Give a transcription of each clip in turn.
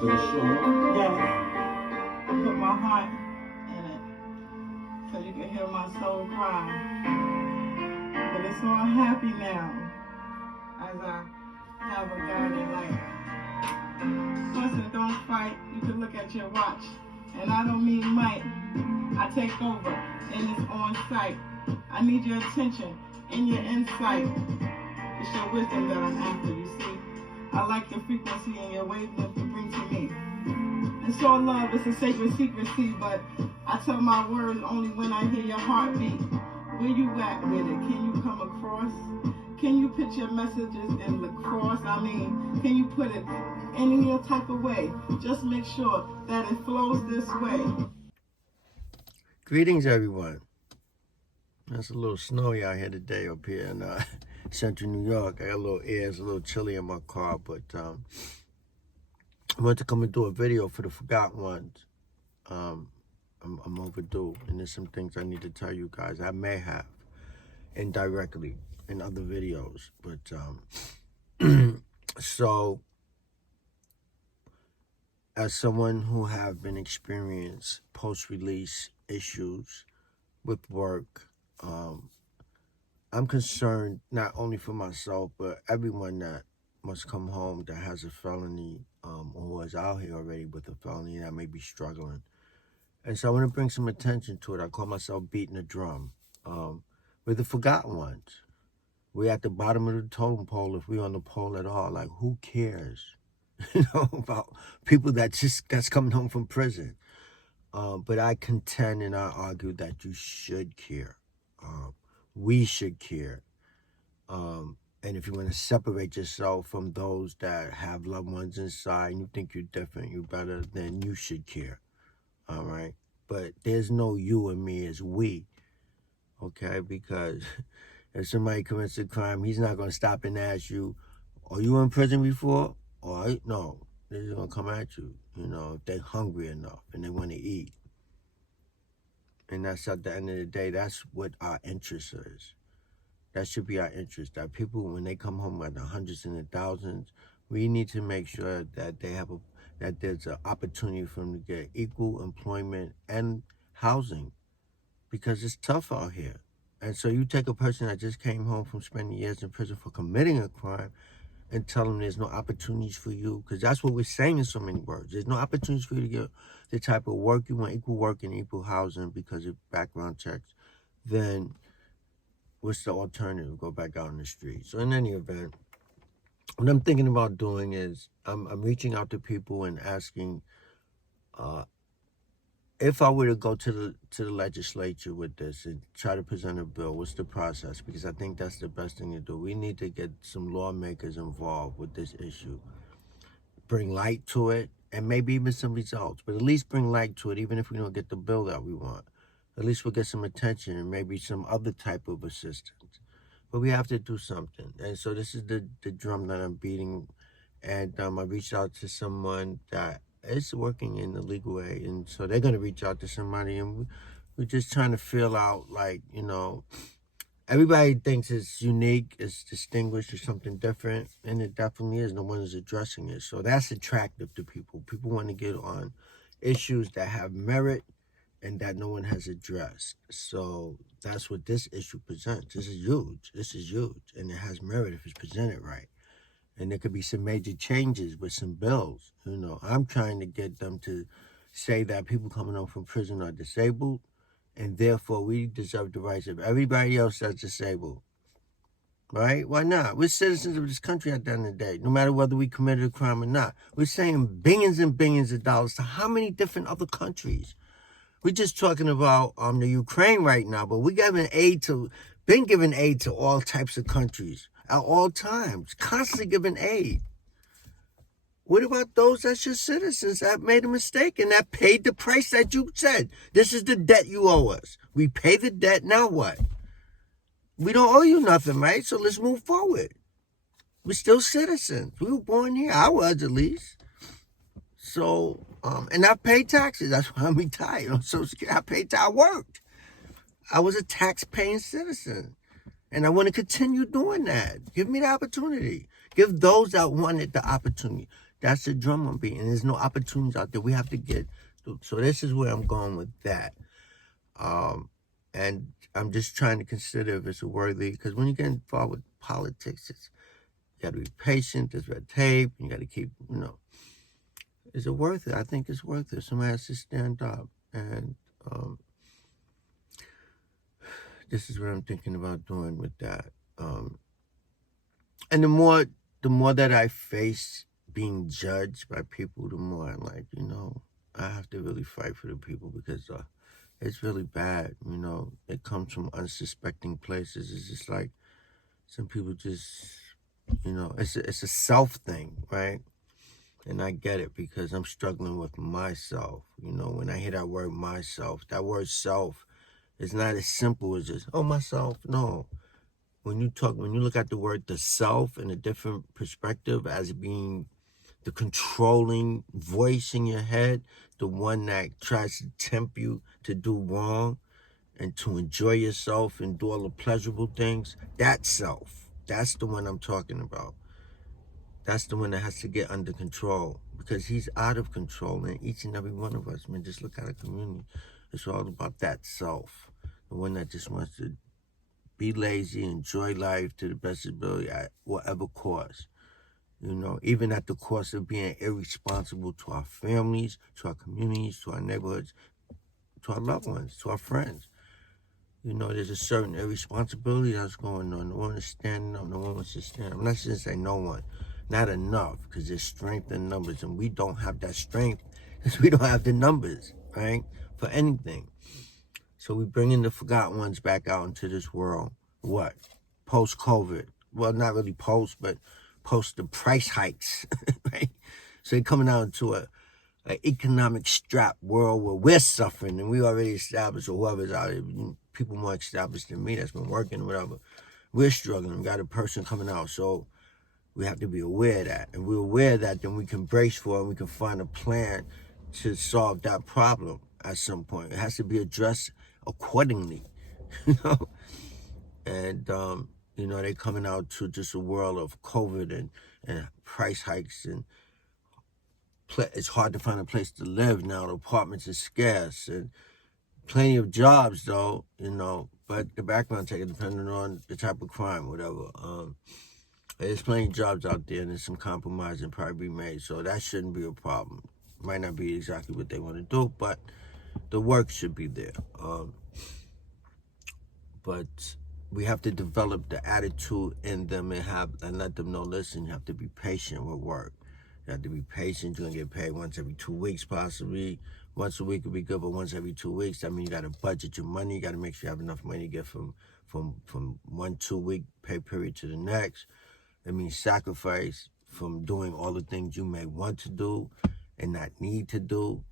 For sure. Yes. I put my heart in it so you can hear my soul cry. But it's all happy now as I have a guiding light. Listen, don't fight. You can look at your watch. And I don't mean might. I take over and it's on sight. I need your attention and your insight. It's your wisdom that I'm after, you see. I like the frequency and your wavelength you bring to me. It's all love, it's a sacred secrecy, but I tell my words only when I hear your heartbeat. Where you at with it? Can you come across? Can you put your messages in lacrosse? I mean, can you put it any type of way? Just make sure that it flows this way. Greetings, everyone. It's a little snowy out here today up here in central New York. I got a little air, it's a little chilly in my car, but I wanted to come and do a video for the Forgotten Ones. I'm overdue, and there's some things I need to tell you guys. I may have indirectly in other videos, but so as someone who have been experienced post-release issues with work, I'm concerned not only for myself, but everyone that must come home that has a felony or is out here already with a felony that may be struggling. And so I want to bring some attention to it. I call myself beating the drum. We're the Forgotten Ones. We're at the bottom of the totem pole if we're on the pole at all. Like, who cares? About people that's coming home from prison. But I contend and I argue that you should care. We should care. And if you want to separate yourself from those that have loved ones inside and you think you're different, you're better, then you should care. All right? But there's no you and me, it's we. Okay? Because if somebody commits a crime, he's not going to stop and ask you, are you in prison before? Or no. They're just going to come at you, if they're hungry enough and they want to eat. And that's at the end of the day, that's what our interest is. That should be our interest. That people, when they come home by the hundreds and the thousands, we need to make sure that they have that there's an opportunity for them to get equal employment and housing, because it's tough out here. And so you take a person that just came home from spending years in prison for committing a crime and tell them there's no opportunities for you, because that's what we're saying in so many words. There's no opportunities for you to get the type of work you want, equal work and equal housing because of background checks. Then what's the alternative? Go back out in the street. So in any event, what I'm thinking about doing is I'm reaching out to people and asking if I were to go to the legislature with this and try to present a bill, what's the process? Because I think that's the best thing to do. We need to get some lawmakers involved with this issue. Bring light to it, and maybe even some results. But at least bring light to it, even if we don't get the bill that we want. At least we'll get some attention and maybe some other type of assistance. But we have to do something. And so this is the drum that I'm beating. And I reached out to someone that is working in the legal way. And so they're going to reach out to somebody. And we're just trying to feel out, like, everybody thinks it's unique, it's distinguished, or something different. And it definitely is. No one is addressing it. So that's attractive to people. People want to get on issues that have merit and that no one has addressed. So that's what this issue presents. This is huge. And it has merit if it's presented right. And there could be some major changes with some bills. I'm trying to get them to say that people coming home from prison are disabled, and therefore we deserve the rights of everybody else that's disabled. Right? Why not? We're citizens of this country at the end of the day, no matter whether we committed a crime or not. We're saying billions and billions of dollars to how many different other countries? We're just talking about the Ukraine right now, but we're been giving aid to all types of countries at all times, constantly giving aid. What about those that's your citizens that made a mistake and that paid the price that you said? This is the debt you owe us. We pay the debt, now what? We don't owe you nothing, right? So let's move forward. We're still citizens. We were born here. I was, at least. So, and I paid taxes. That's why I'm retired. I'm so scared. I paid taxes. I worked. I was a tax-paying citizen. And I want to continue doing that. Give me the opportunity. Give those that wanted the opportunity. That's the drum I'm beating. There's no opportunities out there. We have to get. So this is where I'm going with that. And I'm just trying to consider if it's worthy, because when you get involved with politics, you got to be patient. There's red tape. You got to keep, is it worth it? I think it's worth it. Somebody has to stand up. And this is what I'm thinking about doing with that. And the more that I face being judged by people, the more I'm like, I have to really fight for the people, because it's really bad. It comes from unsuspecting places. It's just like some people just, it's a self thing, right? And I get it, because I'm struggling with myself. When I hear that word myself, that word self is not as simple as just, oh, myself. No. When you look at the word the self in a different perspective, as being the controlling voice in your head, the one that tries to tempt you to do wrong and to enjoy yourself and do all the pleasurable things, that self, that's the one I'm talking about. That's the one that has to get under control, because he's out of control in each and every one of us. Man, just look at a community. It's all about that self, the one that just wants to be lazy, enjoy life to the best ability at whatever cost. Even at the cost of being irresponsible to our families, to our communities, to our neighborhoods, to our loved ones, to our friends. There's a certain irresponsibility that's going on. No one is standing up. No one wants to stand up. I'm not just going to say no one. Not enough, because there's strength in numbers, and we don't have that strength because we don't have the numbers, right, for anything. So we bringing the forgotten ones back out into this world. What? Post-COVID. Well, not really post, but post the price hikes, right? So they're coming out into an economic strap world where we're suffering, and we already established, or whoever's out there, people more established than me that's been working or whatever, we're struggling. We got a person coming out, so we have to be aware of that. And we're aware of that, then we can brace for it, and we can find a plan to solve that problem at some point. It has to be addressed accordingly, And, they're coming out to just a world of COVID and price hikes, and it's hard to find a place to live now. The apartments are scarce, and plenty of jobs, though, but the background check, depending on the type of crime, whatever. There's plenty of jobs out there, and there's some compromise that probably be made, so that shouldn't be a problem. Might not be exactly what they want to do, but the work should be there. But we have to develop the attitude in them and let them know, listen, you have to be patient with work. You have to be patient. You're going to get paid once every 2 weeks, possibly. Once a week would be good, but once every 2 weeks, that means you got to budget your money. You got to make sure you have enough money to get from 1 2 week pay period to the next. It means sacrifice from doing all the things you may want to do and not need to do.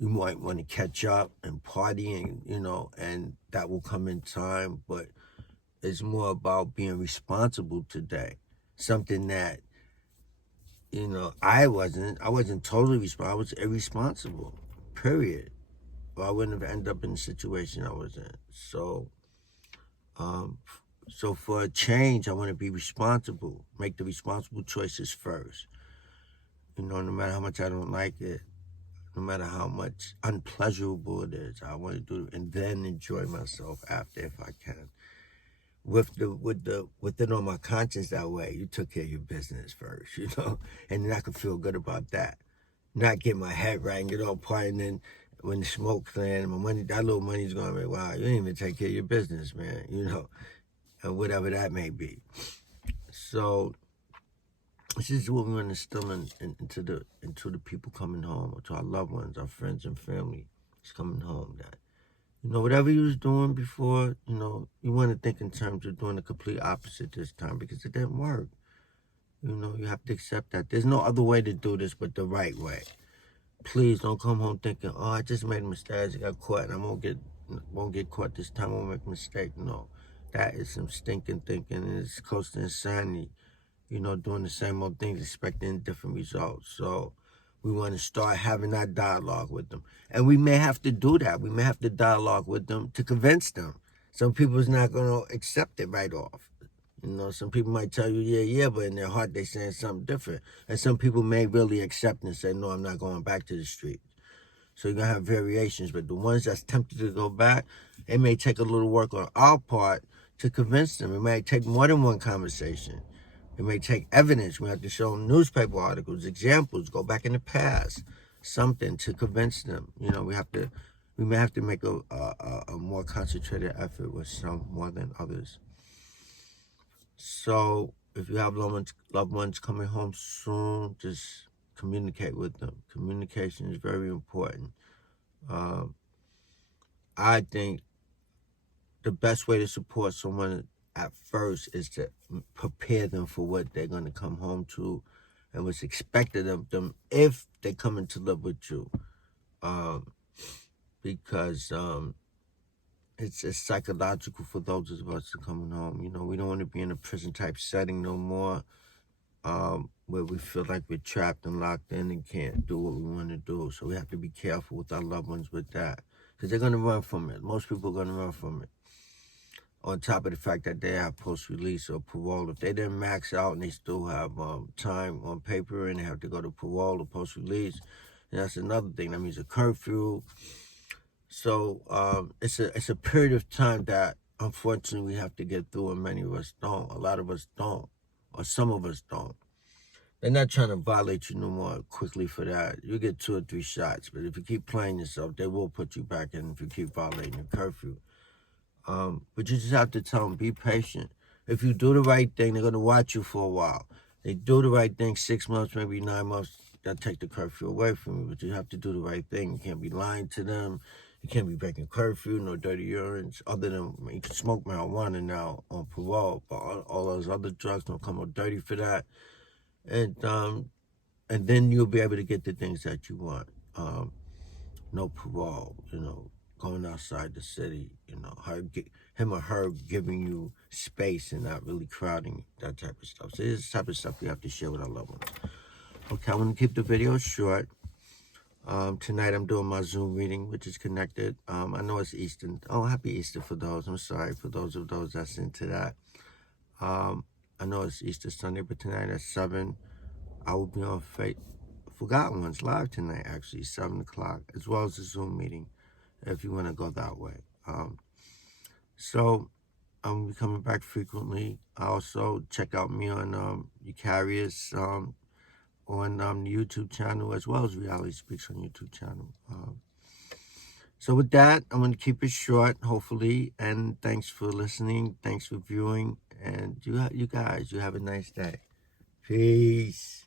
You might want to catch up and party, and that will come in time. But it's more about being responsible today. Something that, I wasn't totally responsible. I was irresponsible, period. Or I wouldn't have ended up in the situation I was in. So for a change, I want to be responsible, make the responsible choices first. No matter how much I don't like it, no matter how much unpleasurable it is, I want to do it, and then enjoy myself after if I can. With it on my conscience that way, you took care of your business first, and then I could feel good about that. Not get my head right and get all partying, and then when the smoke clearing, my money, that little money's going to be, wow, you didn't even take care of your business, man, and whatever that may be. So this is what we want to instill into the people coming home, or to our loved ones, our friends and family is coming home, that whatever you was doing before, you want to think in terms of doing the complete opposite this time, because it didn't work. You have to accept that. There's no other way to do this but the right way. Please don't come home thinking, oh, I just made a mistake, I got caught, and I won't get caught this time, I won't make a mistake. No, that is some stinking thinking, and it's close to insanity. Doing the same old things, expecting different results. So we want to start having that dialogue with them. And we may have to do that. We may have to dialogue with them to convince them. Some people is not going to accept it right off. You know, some people might tell you, yeah, but in their heart they're saying something different. And some people may really accept and say, no, I'm not going back to the street. So you're going to have variations. But the ones that's tempted to go back, it may take a little work on our part to convince them. It may take more than one conversation. It may take evidence. We have to show them newspaper articles, examples, go back in the past, something to convince them. You know, we may have to make a more concentrated effort with some more than others. So if you have loved ones coming home soon, just communicate with them. Communication is very important. I think the best way to support someone at first is to prepare them for what they're going to come home to and what's expected of them if they come in to live with you. Because it's psychological for those of us to coming home. You know, we don't want to be in a prison type setting no more, where we feel like we're trapped and locked in and can't do what we want to do. So we have to be careful with our loved ones with that, because they're going to run from it. Most people are going to run from it. On top of the fact that they have post-release or parole. If they didn't max out and they still have time on paper and they have to go to parole or post-release, that's another thing. That means a curfew. So it's a period of time that unfortunately we have to get through, and many of us don't. A lot of us don't, or some of us don't. They're not trying to violate you no more quickly for that. You get 2 or 3 shots, but if you keep playing yourself, they will put you back in if you keep violating the curfew. But you just have to tell them, be patient. If you do the right thing, they're going to watch you for a while. They do the right thing, 6 months, maybe 9 months, they'll take the curfew away from you. But you have to do the right thing. You can't be lying to them. You can't be breaking curfew, no dirty urines. Other than, you can smoke marijuana now on parole, but all those other drugs don't come out dirty for that. And then you'll be able to get the things that you want. No parole, you know, going outside the city, you know, him or her giving you space and not really crowding, that type of stuff. So this type of stuff we have to share with our loved ones. Okay, I'm going to keep the video short. Tonight I'm doing my Zoom reading, which is connected. I know it's Easter. Oh, happy Easter for those. I'm sorry for those that's into that. I know it's Easter Sunday, but tonight at 7, I will be on Theforgottenones live tonight, actually, 7 o'clock, as well as a Zoom meeting, if you want to go that way. So I'm going to be coming back frequently. I also check out me on Yakarious on the YouTube channel, as well as Reality Speaks on YouTube channel. So with that, I'm going to keep it short, hopefully, and thanks for listening. Thanks for viewing, and you guys, you have a nice day. Peace.